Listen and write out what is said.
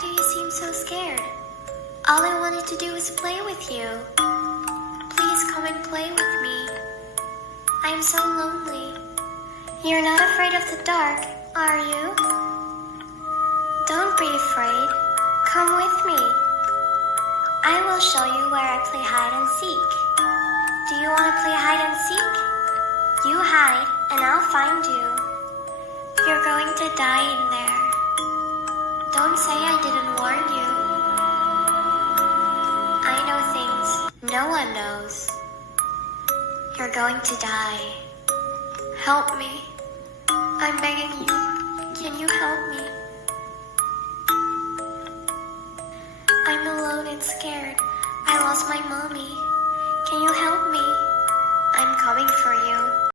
do you seem so scared? All I wanted to do was play with you. Please come and play with me. I am so lonely. You're not afraid of the dark, are you? Don't be afraid. Come with me. I will show you where I play hide and seek. Do you want to play hide and seek? You hide, and I'll find you. You're going to die in there. Don't say I didn't warn you. I know things no one knows. You're going to die. Help me. I'm begging you. Can you help me? I'm alone and scared. I lost my mommy. Can you help me? I'm coming for you.